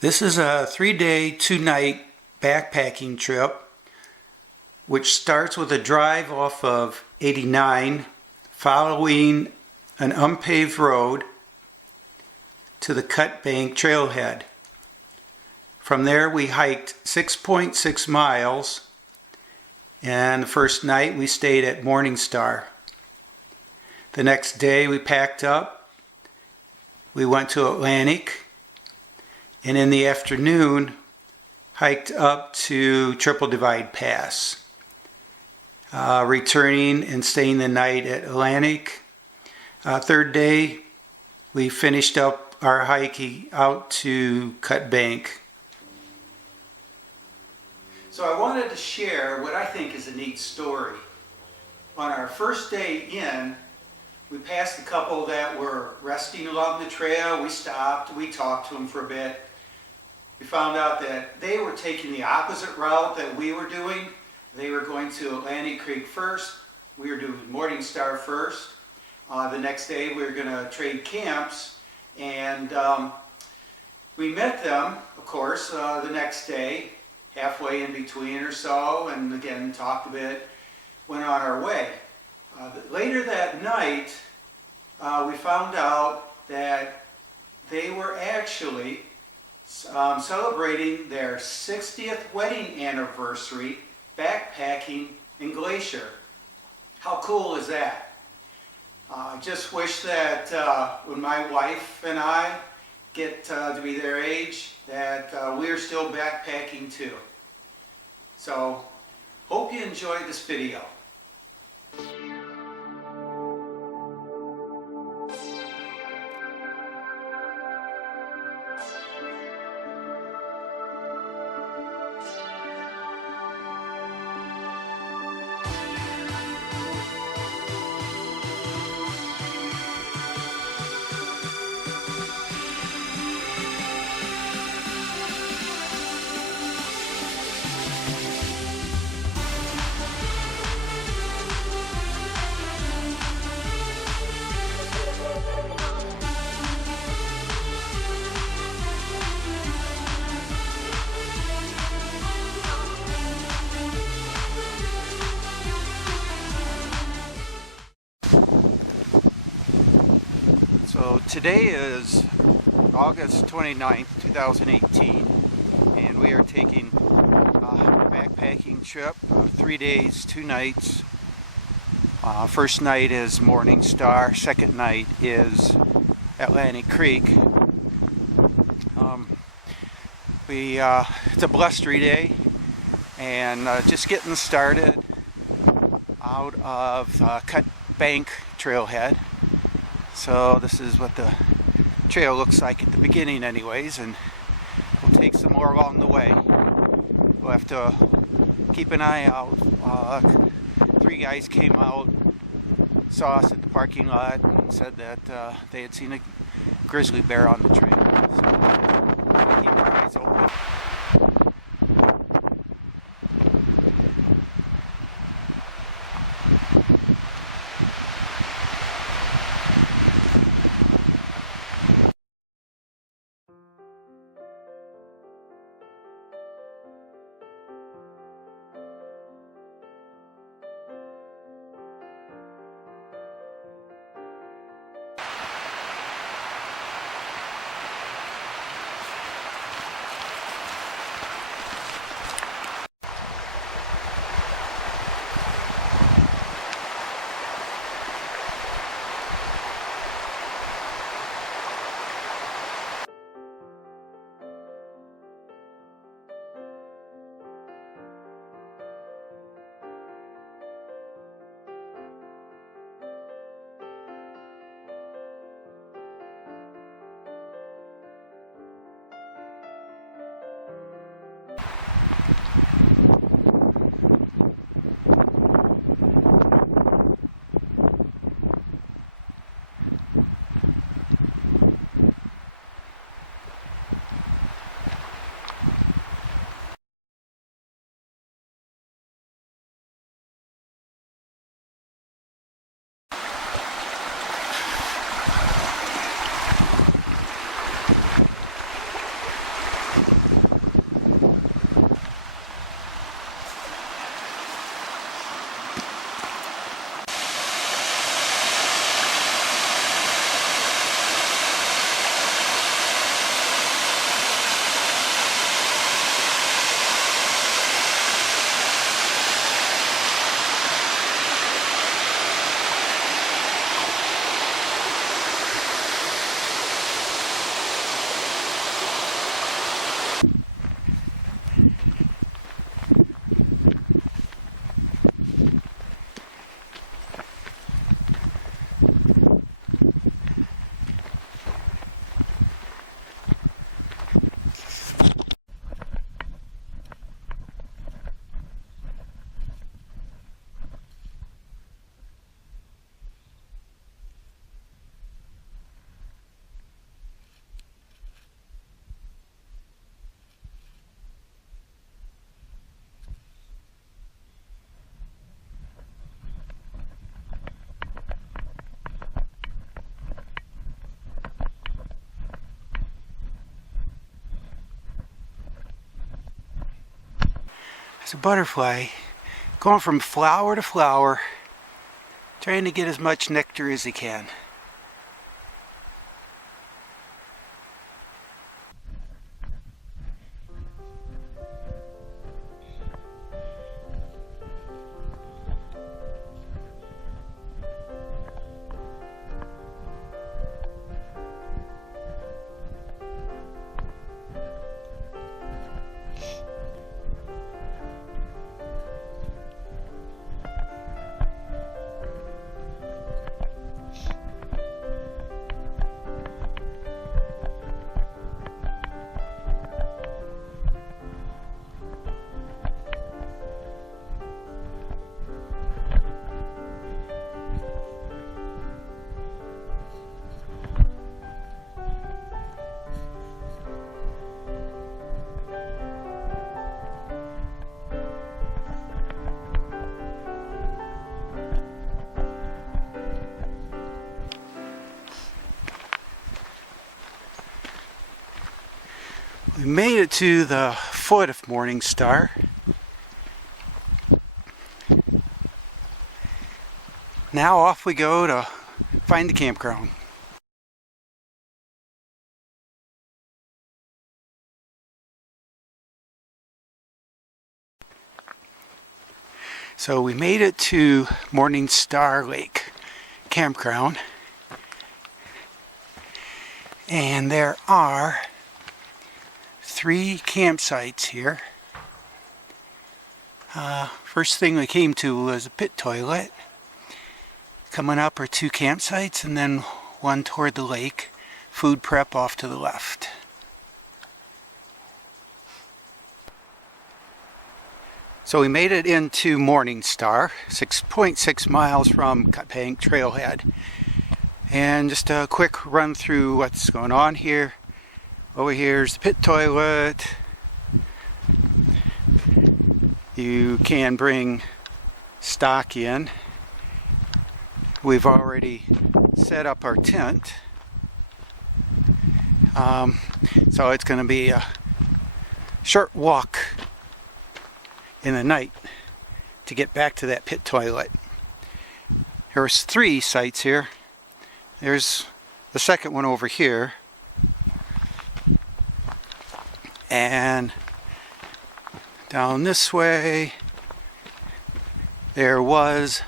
This is a 3-day, 2-night backpacking trip, which starts with a drive off of 89, following an unpaved road to the Cutbank trailhead. From there we hiked 6.6 miles, and the first night we stayed at Morningstar. The next day we packed up, we went to Atlantic, and in the afternoon hiked up to Triple Divide Pass, returning and staying the night at Atlantic. Third day we finished up our hiking out to Cutbank. So I wanted to share what I think is a neat story. On our first day in, we passed a couple that were resting along the trail. We stopped, we talked to them for a bit. We found out that they were taking the opposite route that we were doing. They were going to Atlantic Creek first. We were doing Morningstar first. The next day we were going to trade camps, and we met them, of course, the next day, halfway in between or so, and again talked a bit, went on our way. Later that night, we found out that they were actually celebrating their 60th wedding anniversary backpacking in Glacier. How cool is that? I just wish that when my wife and I get to be their age, that we're still backpacking too. So, hope you enjoyed this video. So today is August 29th, 2018, and we are taking a backpacking trip, 3 days, 2 nights. First night is Morningstar, second night is Atlantic Creek. It's a blustery day, and just getting started out of Cutbank trailhead. So this is what the trail looks like at the beginning anyways, and we'll take some more along the way. We'll have to keep an eye out. 3 guys came out, saw us at the parking lot, and said that they had seen a grizzly bear on the trail. So keep our eyes open. It's a butterfly going from flower to flower, trying to get as much nectar as he can. We made it to the foot of Morningstar. Now off we go to find the campground. So we made it to Morningstar Lake campground, and there are 3 campsites here. First thing we came to was a pit toilet. Coming up are 2 campsites, and then one toward the lake. Food prep off to the left. So we made it into Morningstar, 6.6 miles from Cutbank trailhead. And just a quick run through what's going on here. Over here's the pit toilet. You can bring stock in. We've already set up our tent. So it's going to be a short walk in the night to get back to that pit toilet. There's 3 sites here. There's the second one over here. And down this way, there was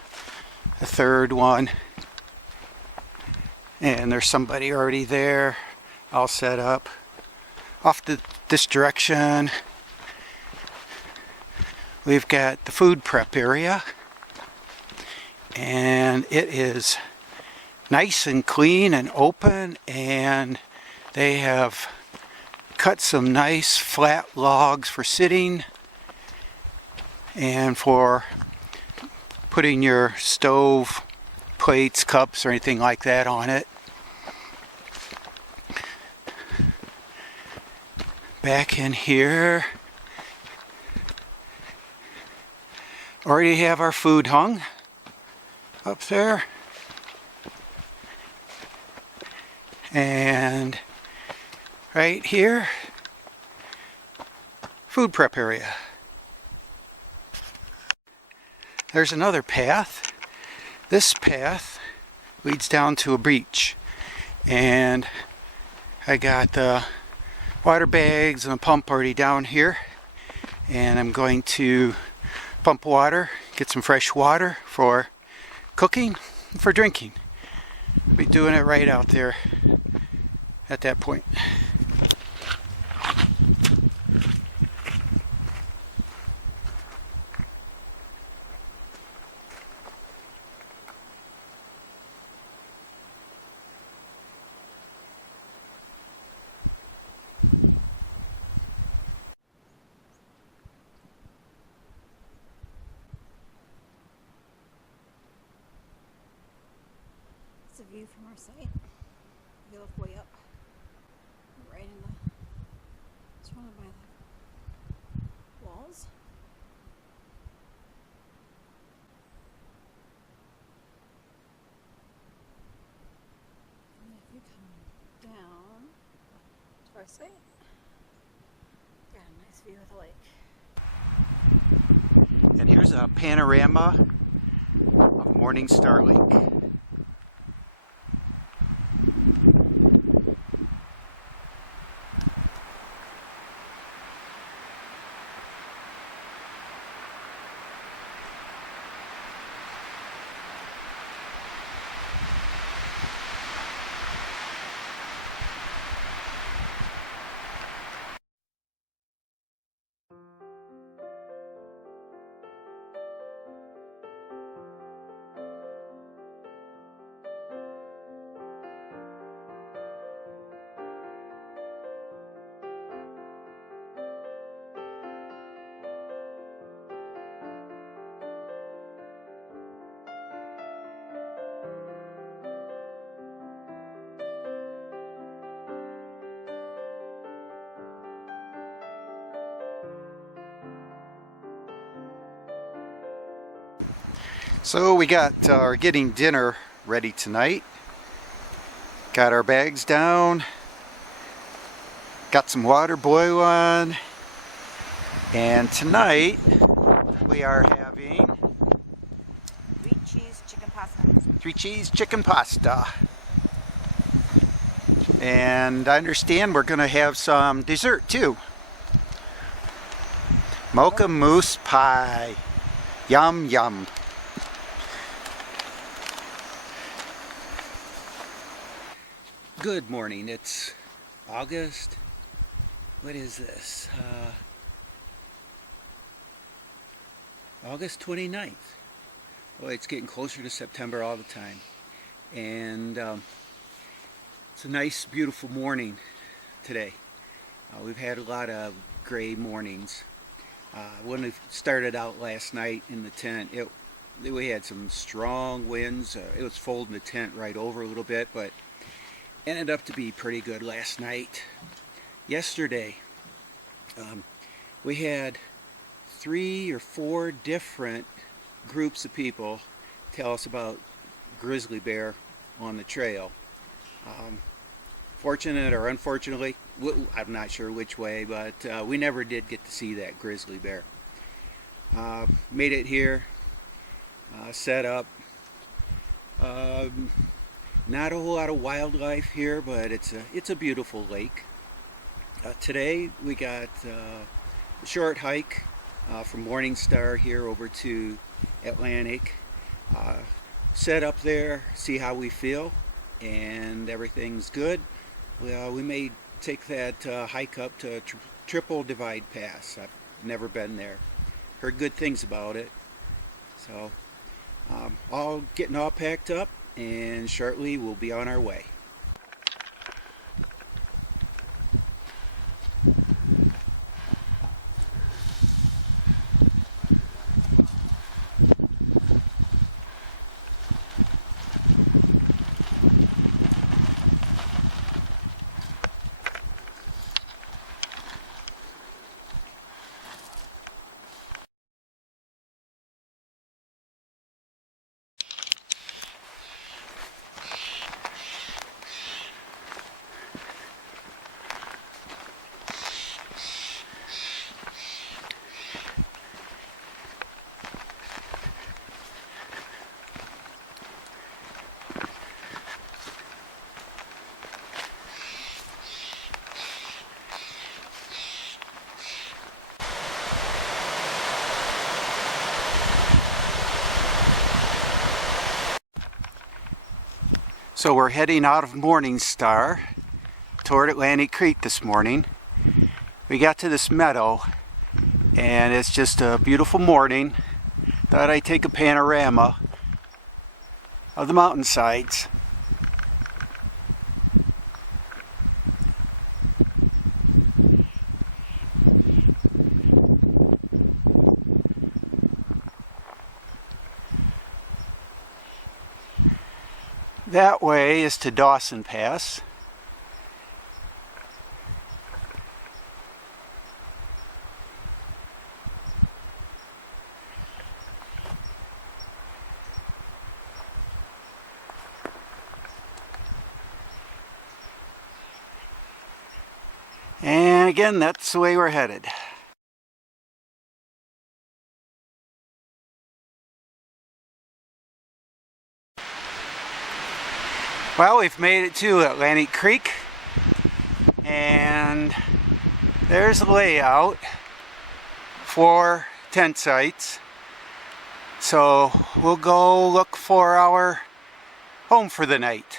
a 3rd one. And there's somebody already there, all set up. Off this direction, we've got the food prep area. And it is nice and clean and open, and they have cut some nice flat logs for sitting and for putting your stove, plates, cups, or anything like that on it. Back in here, already have our food hung up there. And right here, food prep area. There's another path. This path leads down to a beach. And I got the water bags and a pump already down here. And I'm going to pump water, get some fresh water for cooking and for drinking. I'll be doing it right out there at that point. It's a view from our site. You look way up, right in the, surrounded by the walls. And if you come down to our site, got a nice view of the lake. And here's a panorama of Morningstar Lake. So we got our getting dinner ready tonight. Got our bags down. Got some water boiling. And tonight we are having 3-cheese chicken pasta. 3-cheese chicken pasta. And I understand we're going to have some dessert too. Mocha mousse pie. Yum yum. Good morning. It's August. What is this? August 29th. Oh, it's getting closer to September all the time. And it's a nice, beautiful morning today. We've had a lot of gray mornings. When we started out last night in the tent, we had some strong winds. It was folding the tent right over a little bit, but ended up to be pretty good last night. Yesterday, we had 3 or 4 different groups of people tell us about grizzly bear on the trail. Fortunate or unfortunately, I'm not sure which way, but we never did get to see that grizzly bear. Made it here, set up. Not a whole lot of wildlife here, but it's a beautiful lake. Today we got a short hike from Morningstar here over to Atlantic. Set up there, see how we feel, and everything's good. Well, we may take that hike up to Triple Divide Pass. I've never been there. Heard good things about it. So, getting all packed up, and shortly we'll be on our way. So we're heading out of Morningstar toward Atlantic Creek this morning. We got to this meadow and it's just a beautiful morning. Thought I'd take a panorama of the mountainsides. That way is to Dawson Pass. And again, that's the way we're headed. Well, we've made it to Atlantic Creek, and there's a layout for tent sites. So we'll go look for our home for the night.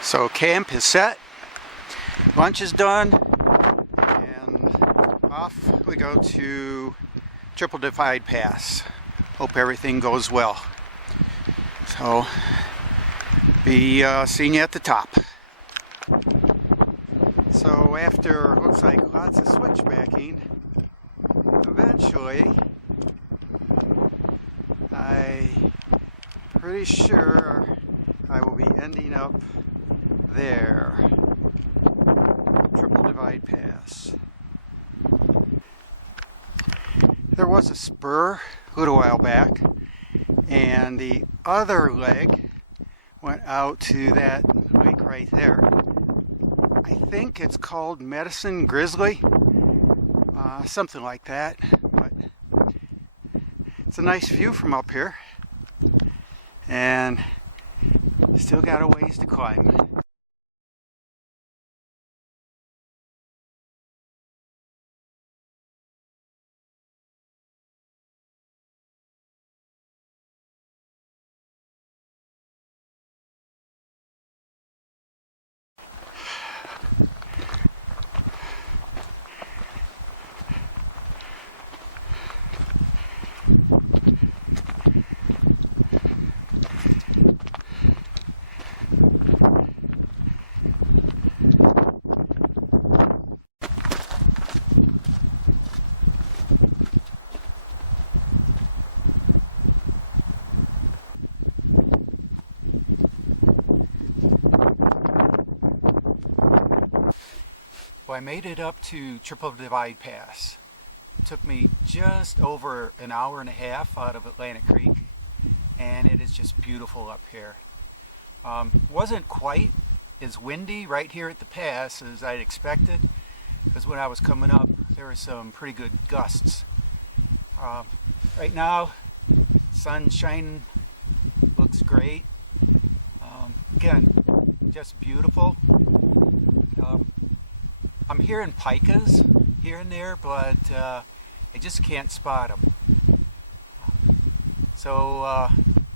So camp is set, lunch is done, and off we go to Triple Divide Pass. Hope everything goes well. So, be seeing you at the top. So after, looks like lots of switchbacking, eventually, I'm pretty sure I will be ending up there. Triple Divide Pass. There was a spur a little while back, and the other leg went out to that lake right there. I think it's called Medicine Grizzly, something like that, but it's a nice view from up here, and still got a ways to climb. Well, I made it up to Triple Divide Pass. It took me just over an hour and a half out of Atlantic Creek, and it is just beautiful up here. Wasn't quite as windy right here at the pass as I'd expected, because when I was coming up there were some pretty good gusts. Right now, sun shining, looks great. Again, just beautiful. I'm hearing pikas here and there, but I just can't spot them. So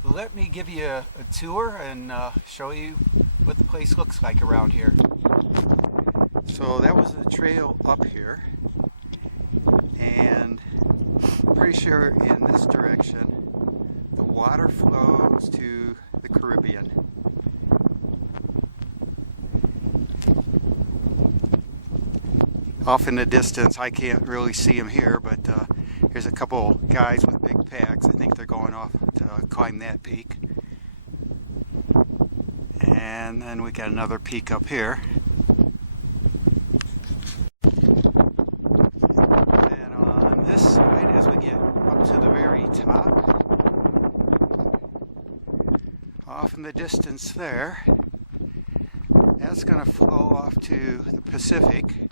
let me give you a tour and show you what the place looks like around here. So that was the trail up here, and I'm pretty sure in this direction the water flows to the Caribbean. Off in the distance, I can't really see them here, but here's a couple guys with big packs. I think they're going off to climb that peak. And then we got another peak up here. And on this side, as we get up to the very top, off in the distance there, that's going to flow off to the Pacific.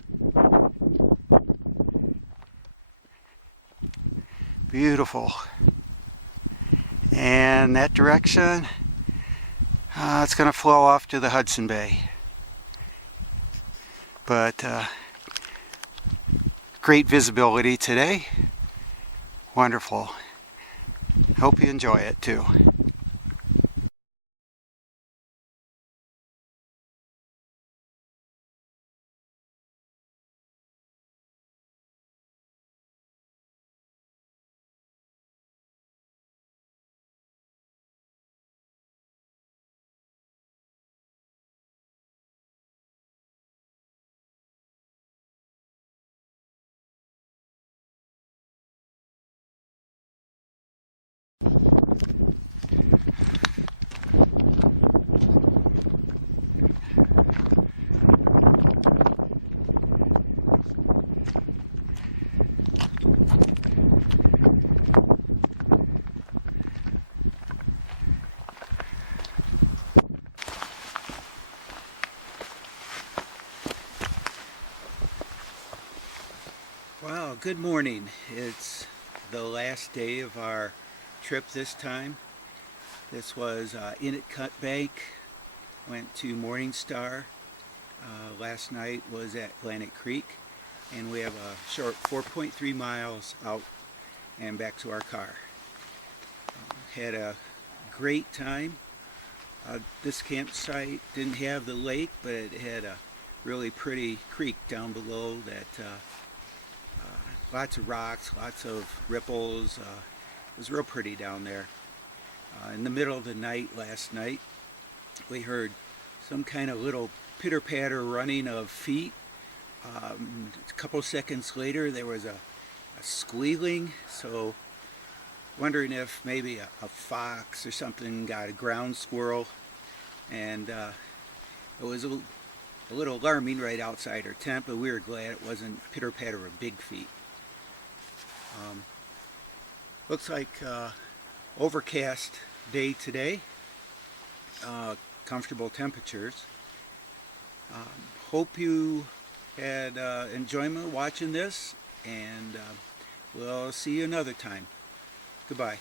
Beautiful. And that direction, it's going to flow off to the Hudson Bay. But great visibility today. Wonderful. Hope you enjoy it too. Well, good morning. It's the last day of our trip this time. This was in at Cutbank, went to Morningstar. Last night was at Atlantic Creek, and we have a short 4.3 miles out and back to our car. Had a great time. This campsite didn't have the lake, but it had a really pretty creek down below that lots of rocks, lots of ripples. It was real pretty down there. In the middle of the night last night, we heard some kind of little pitter-patter running of feet. A couple seconds later, there was a squealing, so wondering if maybe a fox or something got a ground squirrel, and it was a little alarming right outside our tent, but we were glad it wasn't pitter-patter of big feet. Looks like overcast day today, comfortable temperatures. Hope you had enjoyment watching this, and we'll see you another time. Goodbye.